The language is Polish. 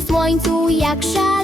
przy słońcu jak szal.